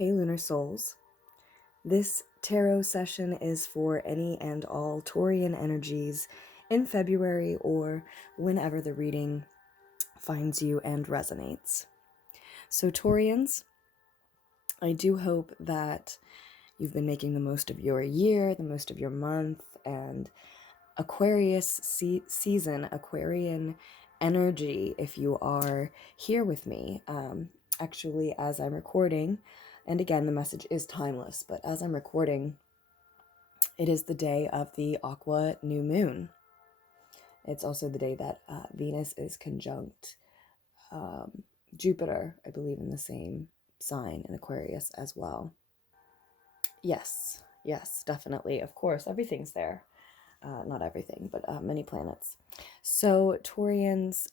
Hey Lunar Souls. This tarot session is for any and all Taurian energies in February or whenever the reading finds you and resonates. So Taurians, I do hope that you've been making the most of your year, the most of your month, and Aquarius season, Aquarian energy, if you are here with me. Actually, as I'm recording, and again, the message is timeless, but as I'm recording, it is the day of the Aqua new moon. It's also the day that Venus is conjunct Jupiter, I believe, in the same sign in Aquarius as well. Yes, definitely. Of course, everything's there. Not everything, but many planets. So Taurians,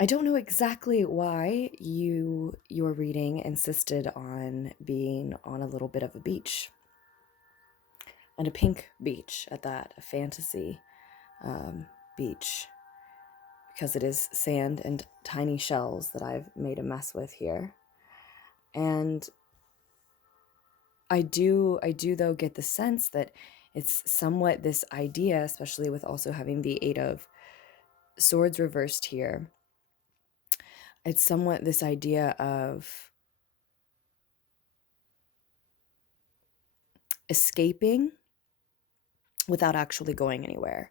I don't know exactly why your reading insisted on being on a little bit of a beach, and a pink beach at that, a fantasy beach, because it is sand and tiny shells that I've made a mess with here. And I do though get the sense that it's somewhat this idea, especially with also having the Eight of Swords reversed here. It's somewhat this idea of escaping without actually going anywhere,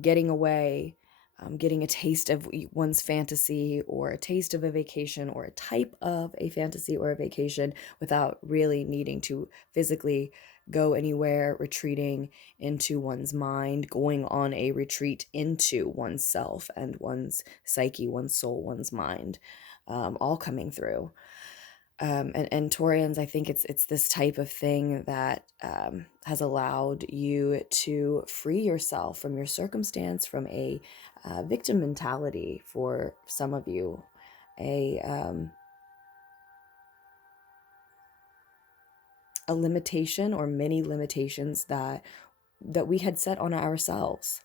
getting away, getting a taste of one's fantasy, or a taste of a vacation, or a type of a fantasy or a vacation without really needing to physically go anywhere, retreating into one's mind, going on a retreat into oneself and one's psyche, one's soul, one's mind, all coming through. And Taurians, I think it's this type of thing that has allowed you to free yourself from your circumstance, from a victim mentality for some of you, a limitation or many limitations that we had set on ourselves,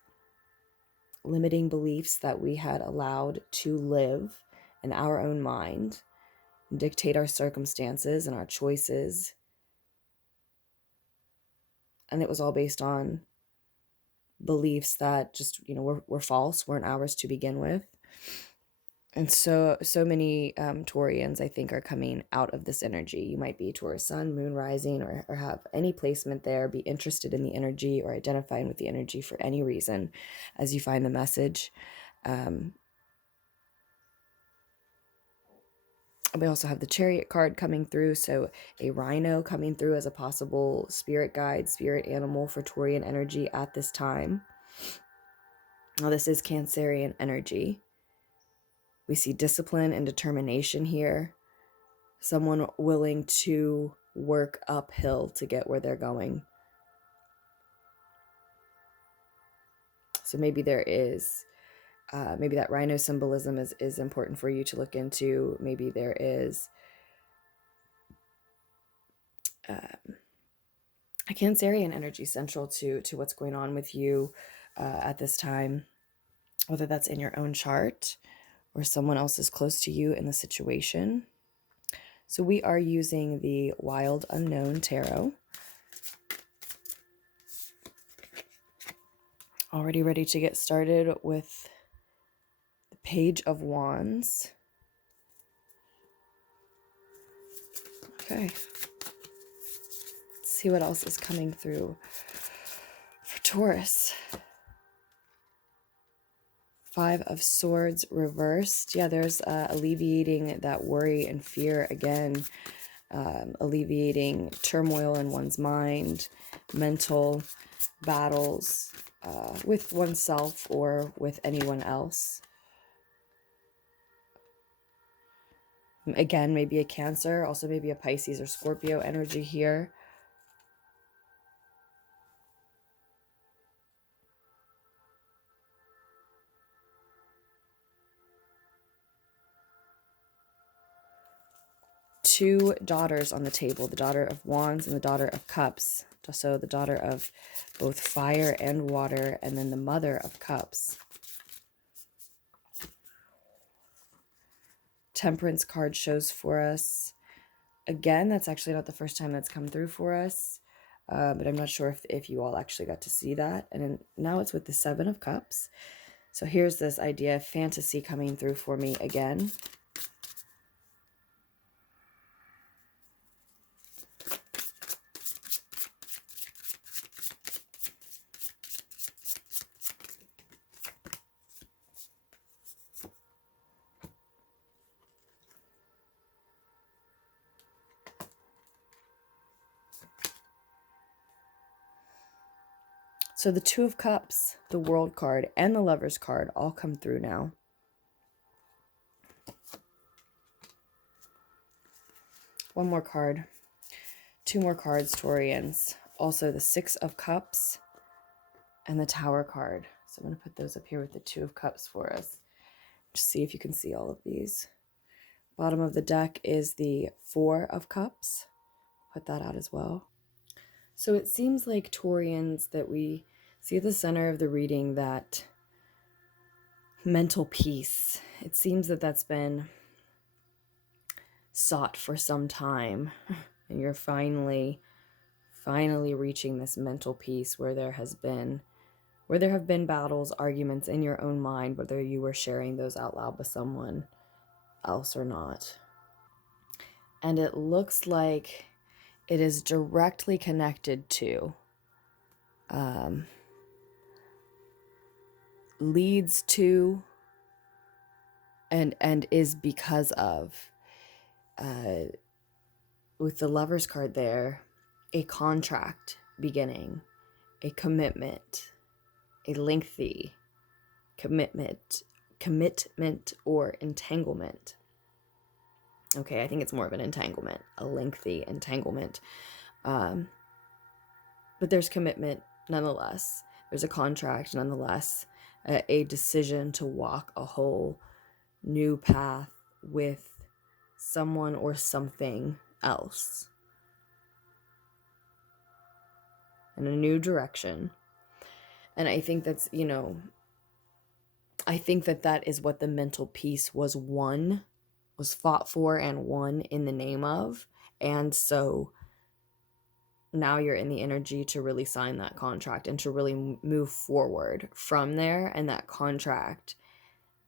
limiting beliefs that we had allowed to live in our own mind, dictate our circumstances and our choices. And it was all based on beliefs that just, were false, weren't ours to begin with. And so many Taurians, I think, are coming out of this energy. You might be Taurus sun, moon rising, or have any placement there, be interested in the energy or identifying with the energy for any reason as you find the message. We also have the Chariot card coming through, so a rhino coming through as a possible spirit guide, spirit animal for Taurian energy at this time. Now, this is Cancerian energy. We see discipline and determination here. Someone willing to work uphill to get where they're going. So maybe there is, maybe that rhino symbolism is important for you to look into. Maybe there is a Cancerian energy central to what's going on with you at this time, whether that's in your own chart or someone else is close to you in the situation. So we are using the Wild Unknown Tarot. Already ready to get started with the Page of Wands. Okay. Let's see what else is coming through for Taurus. Five of Swords reversed. Yeah, there's alleviating that worry and fear again. Alleviating turmoil in one's mind, mental battles with oneself or with anyone else. Again, maybe a Cancer, also maybe a Pisces or Scorpio energy here. Two daughters on the table, the Daughter of Wands and the Daughter of Cups. So the Daughter of both fire and water, and then the Mother of Cups. Temperance card shows for us. Again, that's actually not the first time that's come through for us. But I'm not sure if you all actually got to see that. And then now it's with the 7 of Cups. So here's this idea of fantasy coming through for me again. So the 2 of Cups, the World card, and the Lovers card all come through now. One more card. 2 more cards, Taurians. Also the 6 of Cups and the Tower card. So I'm going to put those up here with the 2 of Cups for us. Just see if you can see all of these. Bottom of the deck is the 4 of Cups. Put that out as well. So it seems like, Taurians, that we see at the center of the reading that mental peace. It seems that that's been sought for some time, and you're finally reaching this mental peace where there have been battles, arguments in your own mind, whether you were sharing those out loud with someone else or not. And it looks like it is directly connected to, leads to, and is because of, with the Lovers card there, a contract beginning, a commitment, a lengthy commitment or entanglement. Okay, I think it's more of an entanglement, a lengthy entanglement. But there's commitment nonetheless. There's a contract nonetheless, a decision to walk a whole new path with someone or something else in a new direction. And I think that's, I think that is what the mental peace was fought for and won in the name of. And so now you're in the energy to really sign that contract and to really move forward from there. And that contract,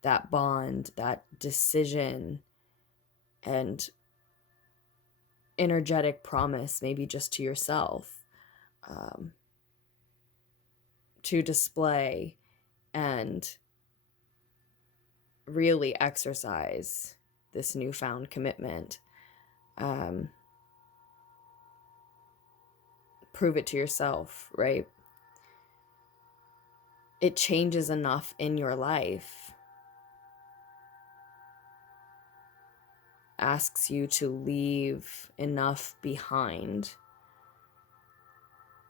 that bond, that decision, and energetic promise, maybe just to yourself, to display and really exercise this newfound commitment. Prove it to yourself, right? It changes enough in your life, asks you to leave enough behind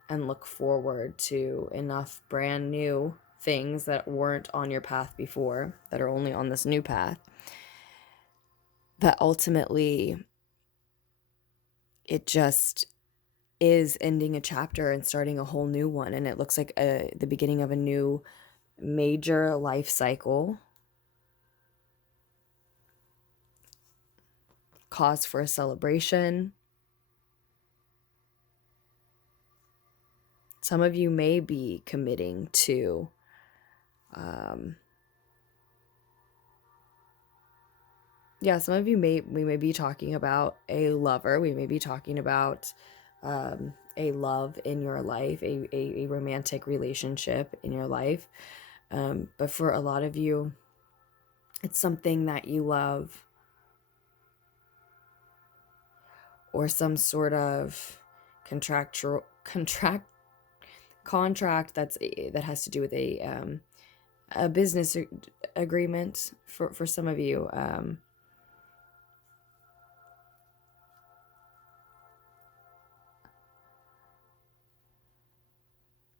and look forward to enough brand new things that weren't on your path before, that are only on this new path, that ultimately it just is ending a chapter and starting a whole new one. And it looks like the beginning of a new major life cycle. Cause for a celebration. Some of you may be committing to some of you we may be talking about a lover. We may be talking about a love in your life, a romantic relationship in your life. But for a lot of you, it's something that you love, or some sort of contract that has to do with a business agreement for some of you.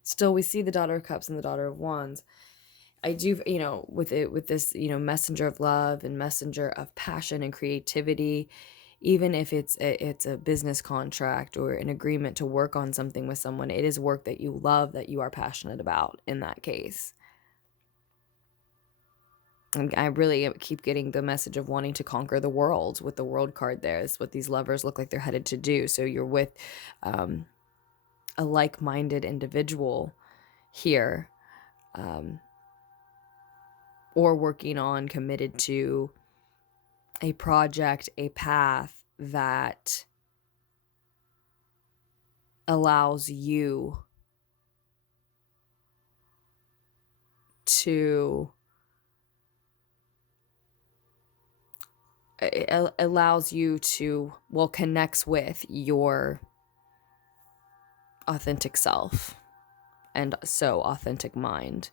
Still, we see the Daughter of Cups and the Daughter of Wands. I do, with this, messenger of love and messenger of passion and creativity, even if it's a business contract or an agreement to work on something with someone, it is work that you love, that you are passionate about in that case. And I really keep getting the message of wanting to conquer the world with the World card there. It's what these lovers look like they're headed to do. So you're with a like-minded individual here, or working on, committed to a project, a path that allows you to, well, connects with your authentic self and so authentic mind.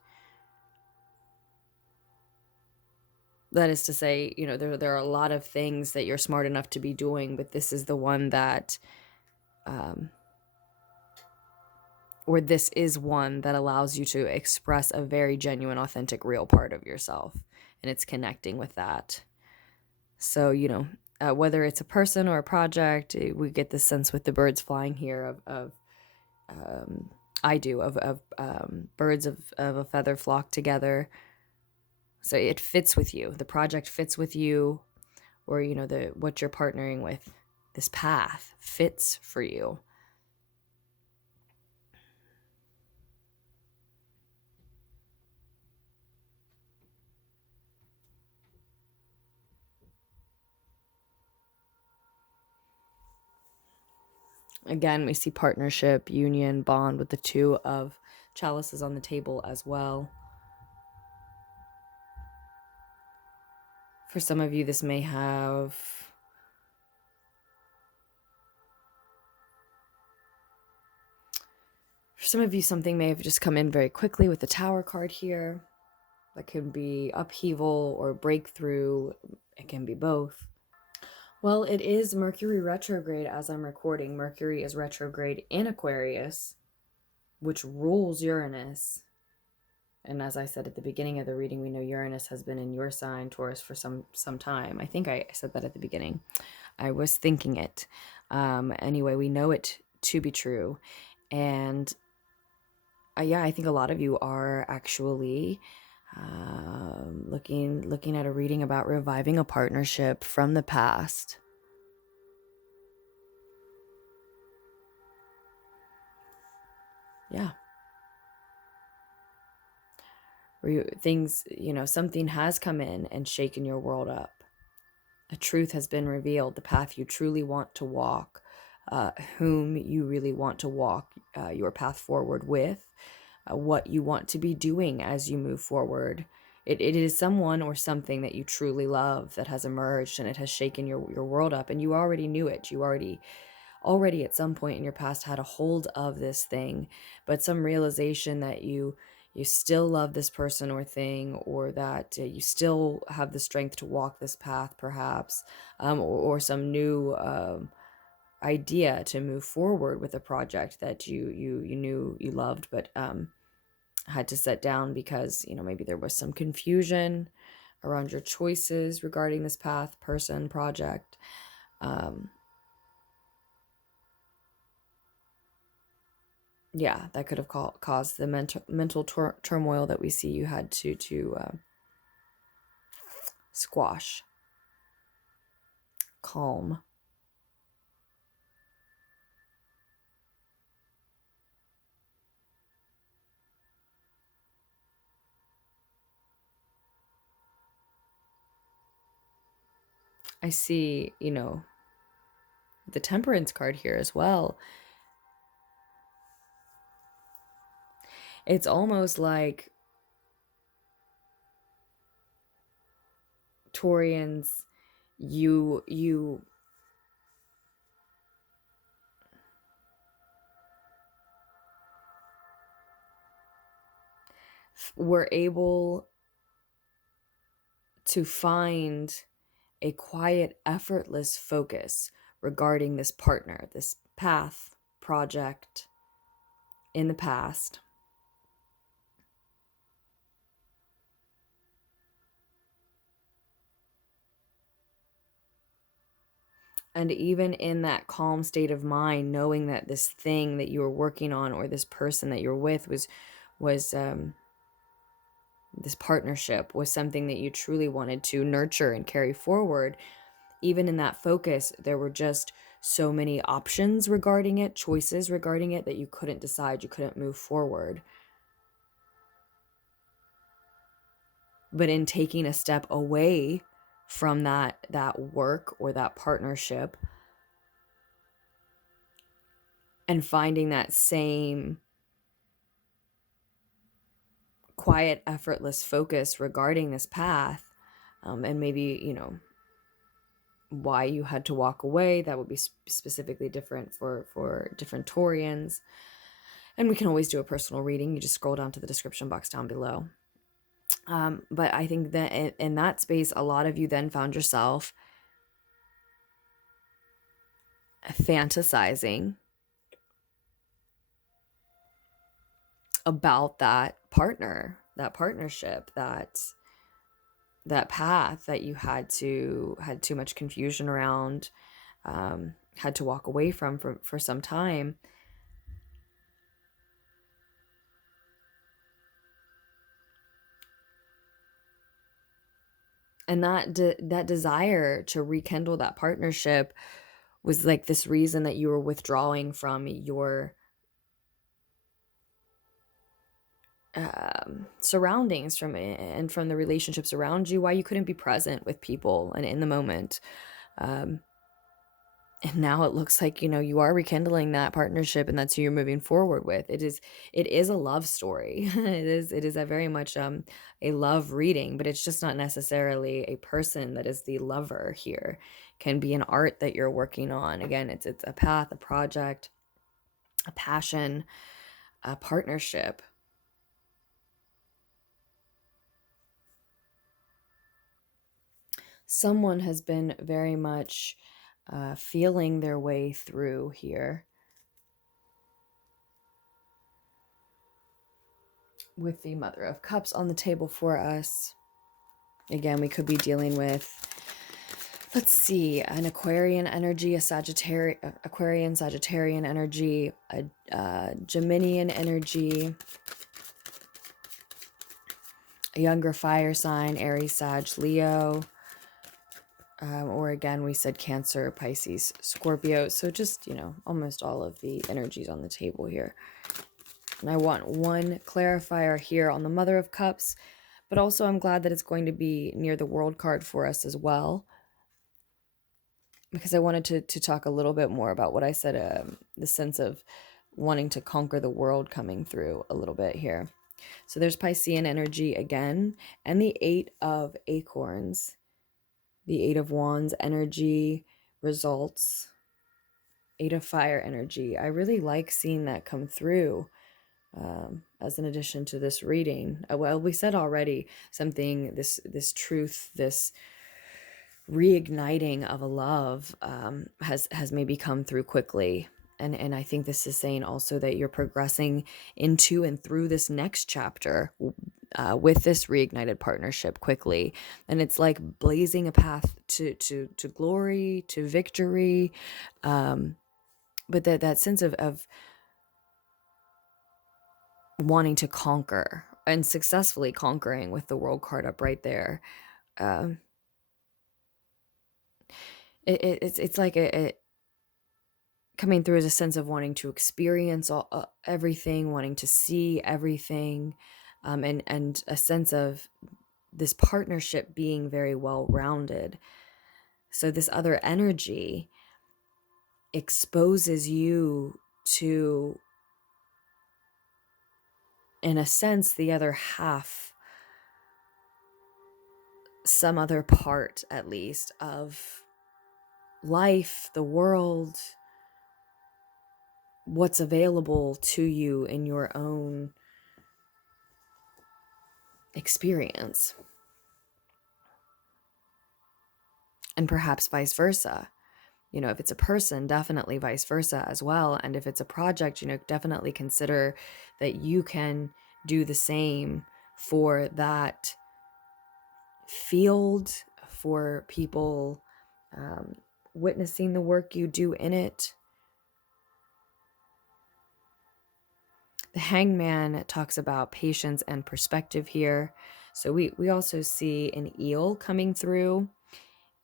That is to say, you know, there are a lot of things that you're smart enough to be doing, but this is the one that, or this is one that allows you to express a very genuine, authentic, real part of yourself. And it's connecting with that. So, you know, whether it's a person or a project, we get this sense with the birds flying here of birds of a feather flock together. So it fits with you. The project fits with you, or, you know, what you're partnering with, this path fits for you. Again, we see partnership, union, bond with the two of chalices on the table as well. For some of you, this may have something may have just come in very quickly with the Tower card here. That could be upheaval or breakthrough. It can be both. Well, it is Mercury retrograde as I'm recording. Mercury is retrograde in Aquarius, which rules Uranus. And as I said at the beginning of the reading, we know Uranus has been in your sign, Taurus, for some time. I think I said that at the beginning. I was thinking it. Anyway, we know it to be true. And yeah, I think a lot of you are actually looking at a reading about reviving a partnership from the past. Yeah. Things, you know, something has come in and shaken your world up. A truth has been revealed, the path you truly want to walk, whom you really want to walk your path forward with, what you want to be doing as you move forward. It is someone or something that you truly love that has emerged, and it has shaken your world up, and you already knew it. You already at some point in your past had a hold of this thing, but some realization that you still love this person or thing, or that you still have the strength to walk this path, perhaps, or some new idea to move forward with a project that you knew you loved, but had to set down because, you know, maybe there was some confusion around your choices regarding this path, person, project. Yeah, that could have caused the mental turmoil that we see you had to squash, calm. I see, you know, the Temperance card here as well. It's almost like Taurians, you were able to find a quiet, effortless focus regarding this partner, this path, project in the past. And even in that calm state of mind, knowing that this thing that you were working on, or this person that you're with, was this partnership was something that you truly wanted to nurture and carry forward, even in that focus, there were just so many options regarding it, choices regarding it, that you couldn't decide, you couldn't move forward. But in taking a step away from that work or that partnership and finding that same quiet, effortless focus regarding this path, and maybe, you know, why you had to walk away, that would be specifically different for different Taurians. And we can always do a personal reading. You just scroll down to the description box down below. But I think that in that space, a lot of you then found yourself fantasizing about that partner, that partnership, that path that you had too much confusion around, had to walk away from for some time. And that desire to rekindle that partnership was like this reason that you were withdrawing from your surroundings, from the relationships around you, why you couldn't be present with people and in the moment. And now it looks like, you know, you are rekindling that partnership, and that's who you're moving forward with. It is a love story. it is a very much a love reading, but it's just not necessarily a person that is the lover here. It can be an art that you're working on. Again, it's a path, a project, a passion, a partnership. Someone has been very much feeling their way through here with the Mother of Cups on the table for us. Again, we could be dealing with, let's see, an Aquarian energy, a Aquarian, Sagittarian energy, a Geminian energy, a younger fire sign, Aries, Sag, Leo, or again, we said Cancer, Pisces, Scorpio. So just, you know, almost all of the energies on the table here. And I want one clarifier here on the Mother of Cups, but also I'm glad that it's going to be near the World card for us as well, because I wanted to talk a little bit more about what I said, the sense of wanting to conquer the world coming through a little bit here. So there's Piscean energy again, and the 8 of Acorns, the 8 of Wands energy results, 8 of Fire energy. I really like seeing that come through as an addition to this reading. Well, we said already something, this truth, this reigniting of a love has maybe come through quickly. And I think this is saying also that you're progressing into and through this next chapter with this reignited partnership quickly. And it's like blazing a path to glory, to victory. But that sense of wanting to conquer and successfully conquering, with the World card up right there. It's like it coming through as a sense of wanting to experience everything, wanting to see everything, and a sense of this partnership being very well-rounded. So this other energy exposes you to, in a sense, the other half, some other part at least of life, the world, what's available to you in your own experience. And perhaps vice versa. You know, if it's a person, definitely vice versa as well. And if it's a project, you know, definitely consider that you can do the same for that field, for people witnessing the work you do in it. The Hangman talks about patience and perspective here. So we also see an eel coming through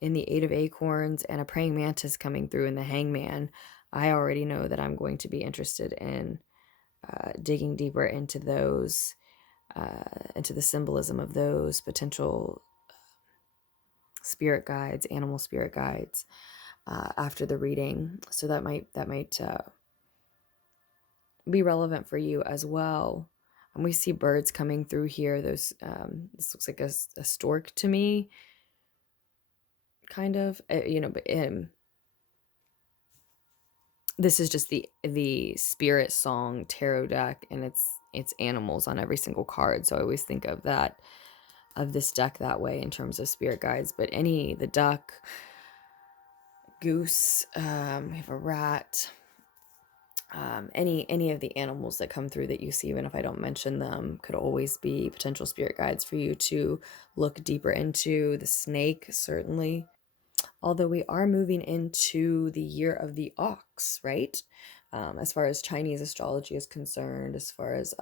in the Eight of Acorns and a praying mantis coming through in the Hangman. I already know that I'm going to be interested in digging deeper into those, into the symbolism of those potential spirit guides, animal spirit guides, after the reading. So that might be relevant for you as well. And we see birds coming through here. Those this looks like a stork to me, kind of. But this is just the SpirtSong tarot deck, and it's animals on every single card. So I always think of this deck that way in terms of spirit guides. But the duck, goose, we have a rat, any of the animals that come through that you see, even if I don't mention them, could always be potential spirit guides for you to look deeper into. The snake, certainly. Although we are moving into the year of the ox, right? As far as Chinese astrology is concerned, as far as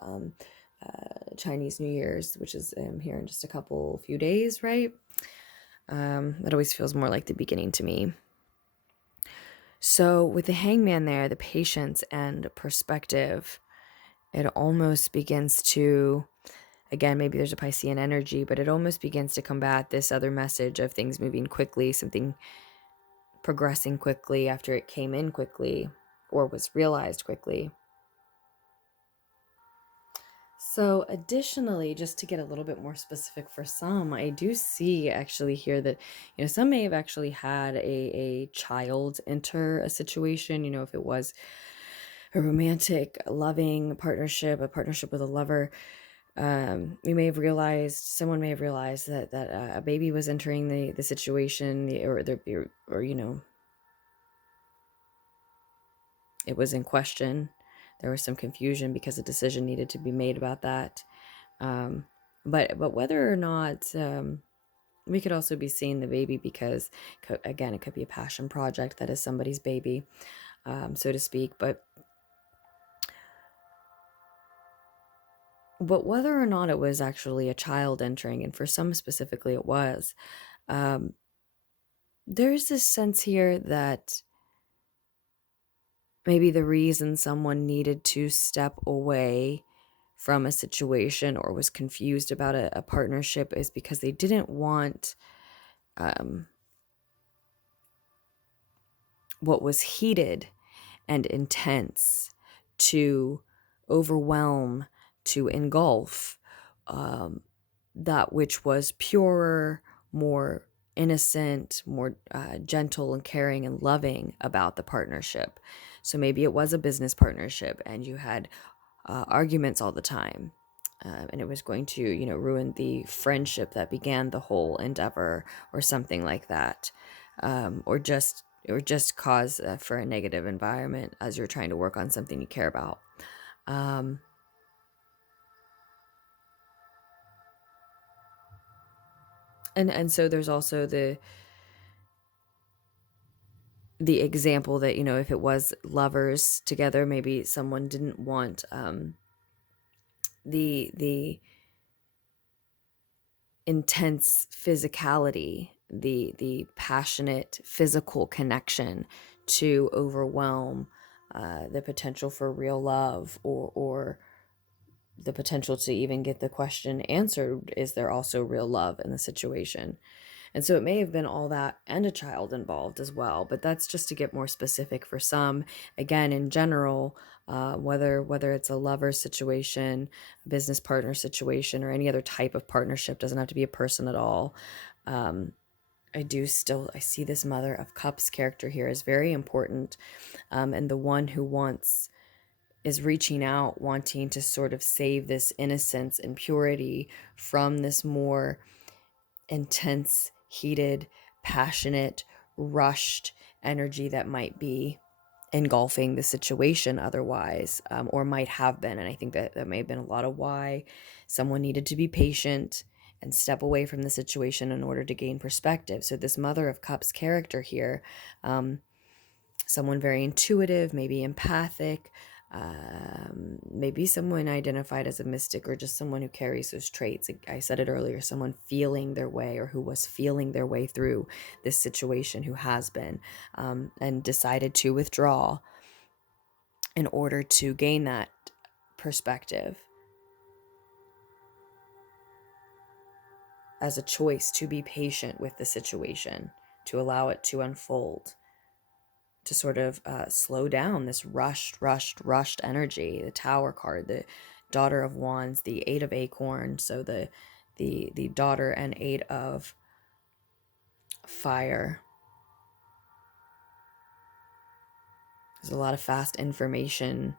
Chinese New Year's, which is here in just a few days, right? That always feels more like the beginning to me. So with the Hangman there, the patience and perspective, it almost begins to, again, maybe there's a Piscean energy, but it almost begins to combat this other message of things moving quickly, something progressing quickly after it came in quickly or was realized quickly. So additionally, just to get a little bit more specific for some, I do see actually here that, some may have actually had a child enter a situation, if it was a romantic, loving partnership, a partnership with a lover. Someone may have realized that a baby was entering the situation, or it was in question. There was some confusion because a decision needed to be made about that. But whether or not, we could also be seeing the baby because, again, it could be a passion project that is somebody's baby, so to speak. But whether or not it was actually a child entering, and for some specifically it was, there's this sense here that maybe the reason someone needed to step away from a situation or was confused about a partnership is because they didn't want what was heated and intense to overwhelm, to engulf that which was purer, more innocent, more gentle and caring and loving about the partnership. So maybe it was a business partnership and you had arguments all the time, and it was going to, ruin the friendship that began the whole endeavor, or something like that, or just cause for a negative environment as you're trying to work on something you care about. And so there's also the example that, if it was lovers together, maybe someone didn't want the intense physicality, the passionate physical connection to overwhelm the potential for real love, or the potential to even get the question answered, is there also real love in the situation? And so it may have been all that and a child involved as well, but that's just to get more specific for some. Again, in general, whether it's a lover situation, a business partner situation, or any other type of partnership, doesn't have to be a person at all. I see this Mother of Cups character here is very important, and the one who is reaching out, wanting to sort of save this innocence and purity from this more intense, heated, passionate, rushed energy that might be engulfing the situation otherwise, or might have been. And I think that may have been a lot of why someone needed to be patient and step away from the situation in order to gain perspective. So this Mother of Cups character here, someone very intuitive, maybe empathic, maybe someone identified as a mystic, or just someone who carries those traits. I said it earlier, someone feeling their way, or who was feeling their way through this situation, who has been, and decided to withdraw in order to gain that perspective, as a choice to be patient with the situation, to allow it to unfold, to sort of slow down this rushed energy. The Tower card, the Daughter of Wands, the Eight of Acorns, so the Daughter and Eight of Fire. There's a lot of fast information,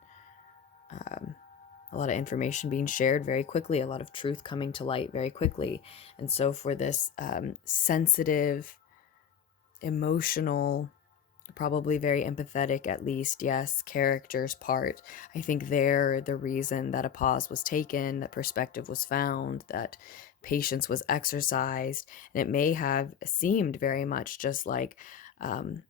a lot of information being shared very quickly, a lot of truth coming to light very quickly. And so for this sensitive, emotional, probably very empathetic, at least, yes, character's part, I think they're the reason that a pause was taken, that perspective was found, that patience was exercised. And it may have seemed very much just like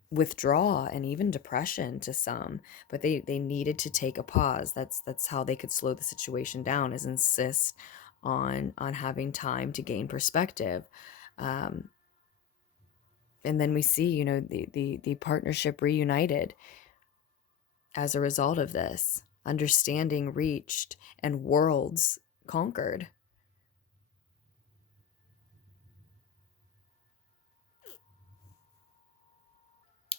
withdrawal and even depression to some, but they needed to take a pause. That's how they could slow the situation down, is insist on having time to gain perspective. And then we see, you know, the partnership reunited as a result of this, understanding reached and worlds conquered.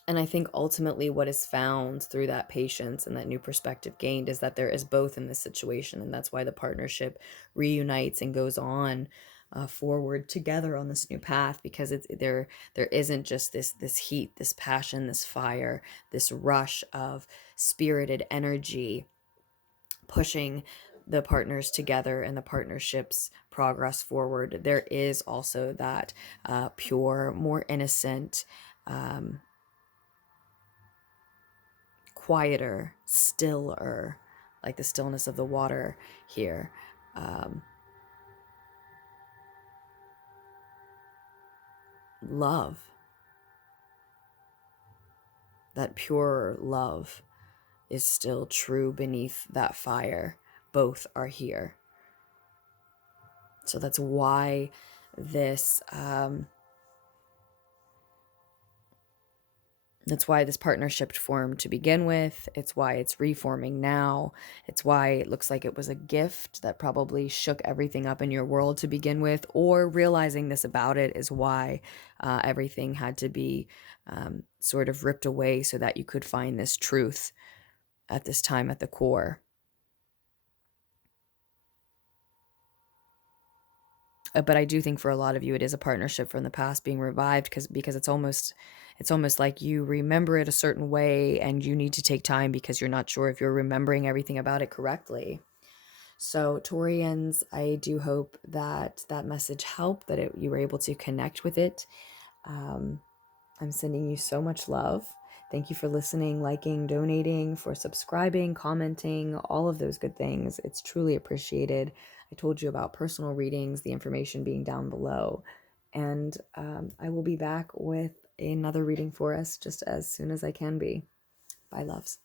And I think ultimately what is found through that patience and that new perspective gained is that there is both in this situation. And that's why the partnership reunites and goes on forward together on this new path, because there isn't just this heat, this passion, this fire, this rush of spirited energy pushing the partners together and the partnership's progress forward. There is also that pure, more innocent, quieter, stiller, like the stillness of the water here. Love. That pure love is still true beneath that fire. Both are here. So that's why this that's why this partnership formed to begin with. It's why it's reforming now. It's why it looks like it was a gift that probably shook everything up in your world to begin with, or realizing this about it is why everything had to be sort of ripped away so that you could find this truth at this time at the core. But I do think for a lot of you, it is a partnership from the past being revived, because it's almost like you remember it a certain way and you need to take time because you're not sure if you're remembering everything about it correctly. So Taurians, I do hope that that message helped, that you were able to connect with it. I'm sending you so much love. Thank you for listening, liking, donating, for subscribing, commenting, all of those good things. It's truly appreciated. I told you about personal readings, the information being down below. And I will be back with another reading for us just as soon as I can be. Bye, loves.